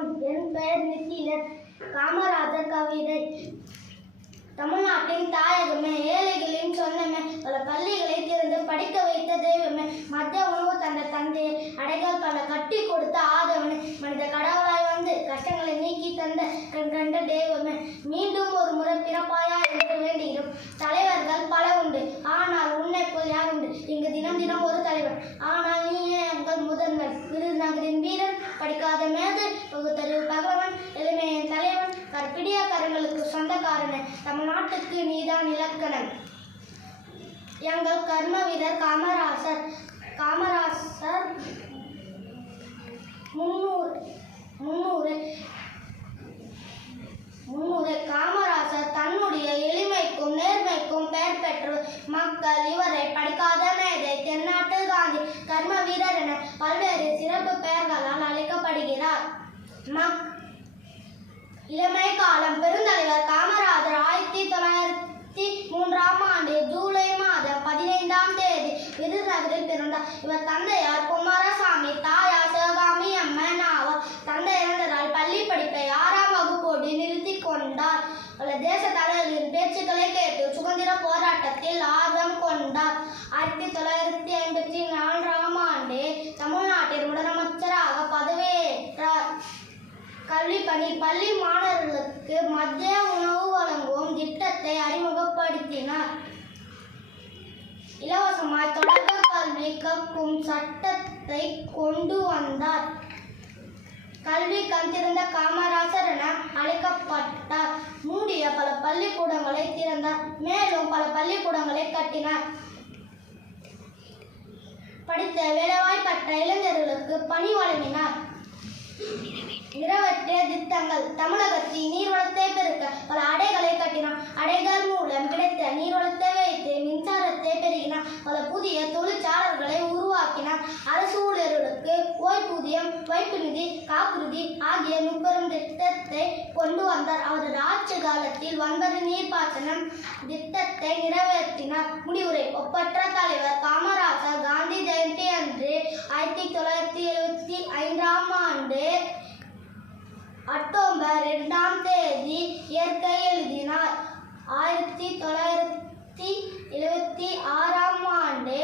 என் பெயர் நித்திலன். காமராஜர் கவிதை. தமிழ்நாட்டின் தாயகமே, ஏழைகளின் சொந்தமே, பல பள்ளிகளை திறந்து படிக்க வைத்த தெய்வமே, மத்திய உணவு தந்த தந்தையே, அடைகள் பல கட்டி கொடுத்த ஆதவனே, மனித கடவுளாய் வந்து கஷ்டங்களை நீக்கி தந்த கண்ட தெய்வமே, மீண்டும் ஒரு முறை பிறப்பாயா என்று வேண்டுகிறோம். தலைவர்கள் பல உண்டு, ஆனால் உன்னை போல் யார் உண்டு? இங்கு தினம் தினம் ஒரு தலைவர், ஆனால் நீயே எங்கள் முதன்மை. விருதுநகரின் வீரன், படிக்காத மேதை, பகுத்தறிவு பகவன், எளிமையின் தலைவன், கற்பிடிய கரங்களுக்கு சொந்தக்காரனே, தமிழ்நாட்டுக்கு நீதான் இலக்கணம். எங்கள் கர்ம வீரர் காமராசர். காமராசர் 300 காமராசர் தன்னுடைய எளிமைக்கும் நேர்மைக்கும் பெயர் பெற்று மக்கள் இவரை படிக்காத மேதை, தென்னாட்டு காந்தி, கர்ம வீரர் என பல்வேறு சிறப்பு பெயர்களால் அழைக்கப்படுகிறார். இளமை காலம். பெருந்தலைவர் காமராஜர் 1903ஆம் ஆண்டு ஜூலை மாதம் 15ஆம் தேதி விருதுநகரில் பிறந்தார். இவர் தந்தையார் குமாரசாமி, தாயார் சிவகாமி அம்மன் ஆவார். தந்தை இறந்ததால் பள்ளி படிப்பை 6ஆம் வகுப்போடு நிறுத்தி கொண்டார். பல தேச தலைவர்களின் பேச்சுக்களை கேட்டு சுதந்திர போராட்டத்தில் ஆர்வம் கொண்டார். 1954ஆம் ஆண்டு தமிழ்நாட்டின் முதலமைச்சராக பதவியேற்றார். கல்விப்பணி. பள்ளி மாணவர்களுக்கு மதிய உணவு வழங்கும் திட்டத்தை அறிமுகப்படுத்தினார். இலவசமாய் தொடக்க கல்வி கற்கும் சட்டத்தை கொண்டு வந்தார். கல்வி கண் திறந்த காமராசர் என அழைக்கப்பட்டார். மூடிய பல பள்ளிக்கூடங்களை திறந்தார். மேலும் பல பள்ளிக்கூடங்களை கட்டினார். படித்த வேலைவாய்ப்பற்ற இளைஞர்களுக்கு பணி வழங்கினார். நிறைவேற்றிய திட்டங்கள். தமிழகத்தின் நீர்வளத்தை பெருக்க பல அடைகளை கட்டினார். அடைகள் மூலம் கிடைத்த நீர்வளத்தை வைத்து மின்சாரத்தை பெருகினார். பல புதிய தொழிற்சாலைகளை உருவாக்கினார். அரசு ஊழியர்களுக்கு ஓய்வூதியம், வைப்பு நிதி, காப்புறுதி ஆகிய முப்பெரும் திட்டத்தை கொண்டு வந்தார். அவரது ஆட்சி காலத்தில் 9 நீர்ப்பாசனம் திட்டத்தை நிறைவேற்றினார். முடிவுரை. ஒப்பற்ற தலைவர் காமராசர் காந்தி ஜெயந்தி அன்று 1975ஆம் ஆண்டு அக்டோபர் 2ஆம் தேதி இயற்கை எழுதினார். 1976ஆம் ஆண்டு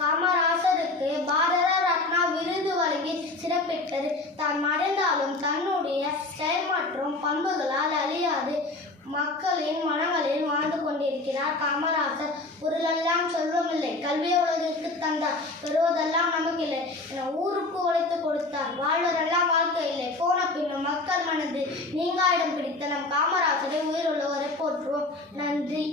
காமராசருக்கு பாரத ரத்னா விருது வழங்கி சிறப்பித்தது. தான் மறைந்தாலும் தன்னுடைய செயல் மற்றும் பண்புகளால் அழியாது மக்களின் மனங்களில் வாழ்ந்து கொண்டிருக்கிறார் காமராசர். பொருளெல்லாம் செல்வமில்லை, கல்வியை உலகிற்கு தந்தார், பெறுவதெல்லாம் நமக்கில்லை என ஊருக்கு உழைத்து கொடுத்தார். வாழ்வரெல்லாம் வாழ்க்கை இல்லை, போன பின்னும் மக்கள் மனது நீங்கா இடம் பிடித்த நம் காமராசரை உயிருள்ளவரை போற்றுவோம். நன்றி.